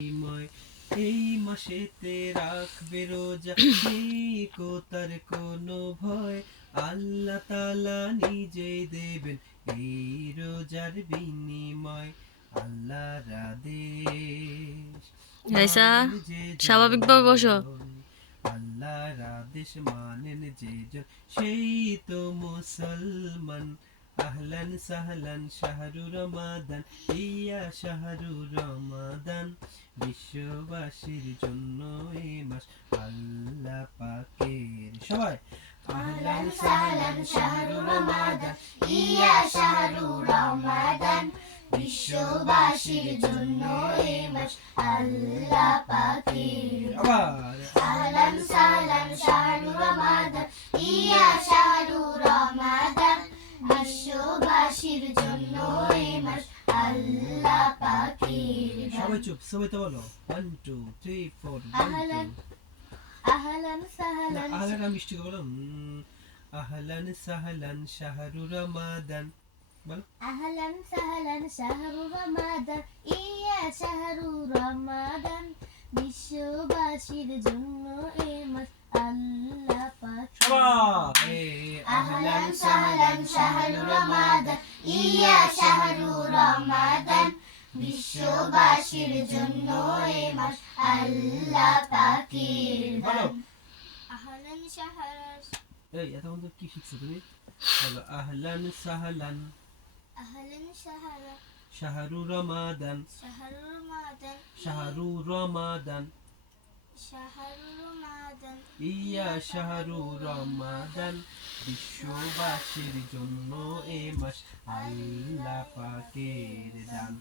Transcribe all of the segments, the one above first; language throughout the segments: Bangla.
ময় এই মাসেতে রাখবে রোজা নেই কো তার কোনো ভয় আল্লাহ তাআলা নিজেই দেবেন এই রোজার বিনিময় আল্লাহর আদেশ রাইসা মানেন যে স্বাভাবিকভাবে বসো। জন আল্লাহর আদেশ মানেন যে জন সেই তো মুসলমান আহলান সাহলান শাহরু রমাদান ইয়া শাহরু রমাদান বিশ্ববাসীর জন্য এই মাস আল্লাহ পাকের সবাই আহলান সাহলান শাহরু রমাদান ইয়া শাহরু রমাদান বিশ্ববাসীর জন্য এই মাস আল্লাহ পাকের আবার আহলান সাহলান শাহরু রমাদান ইয়া শাহরু রমাদান বিশ্ববাসীর জন্য এই মাস আল্লাহ পাকের সবাই চুপ সবাই তো বলো 1 2 3 4 আহলান আহলান সাহলান আহলান মিষ্টি করে বলো আহলান সাহলান শাহরু রমাদান বলো আহলান সাহলান শাহরু রমাদান ইয়া শাহরু রমাদান বিশ্ববাসীর জন্য এই মাস আল্লাহ পাক সবাই আহলান সাহলান শাহরু রমাদান ইয়া শাহরু রমাদান বিশ্ববাসীর জন্য এই মাস আল্লাহ পাকের বলো আহলান সাহলান এই এতক্ষণ তো কি শিখছো তুমি বলো আহলান সাহলান আহলান সাহলান শাহরু রমাদান শাহরু রমাদান শাহরু রমাদান শাহরু রমাদান ইয়া শাহরু রমাদান বিশ্ববাসীর জন্য এ মাস আল্লাহ পাকের দান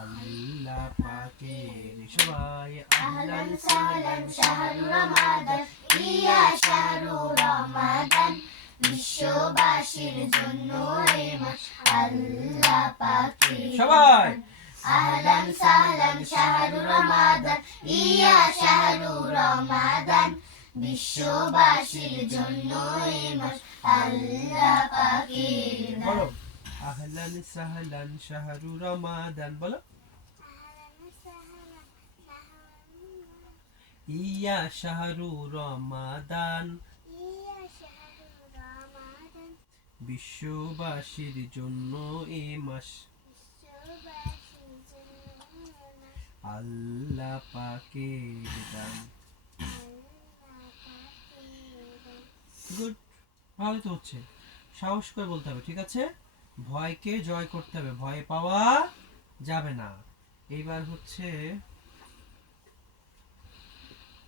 আল্লাহ পাকের সবাই আহলান সাহলান শাহরু রমাদান ইয়া শাহরু রমাদান বিশ্ববাসীর জন্য এই মাস আল্লাহ পাকের সবাই আহলান সাহলান শাহরু রমাদান ইয়া শাহরু রমাদান বিশ্ববাসীর জন্য এই মাস আল্লাহ পাকের বলো আহলান সাহলান শাহরু রমাদান বলো ইয়া শাহরু রমাদান বিশ্ববাসীর জন্য এ মাস আল্লাহ পাকের দান গুড ভালো তো হচ্ছে সাহস করে বলতে হবে ঠিক আছে ভয়কে জয় করতে হবে ভয় পাওয়া যাবে না এইবার হচ্ছে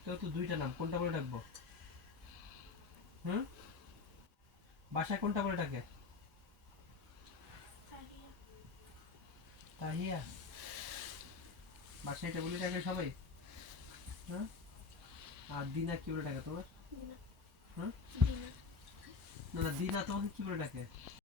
তো দুইটা নাম কোনটা বলে ডাকবো হুম বাসায় কোনটা বলে ডাকে তাহিয়া বাসায় এটা বলে ডাকে সবাই হ্যাঁ আর দিনা কি বলে ডাকে তোমার হ্যাঁ না না দিনা তোমাকে কি বলে ডাকে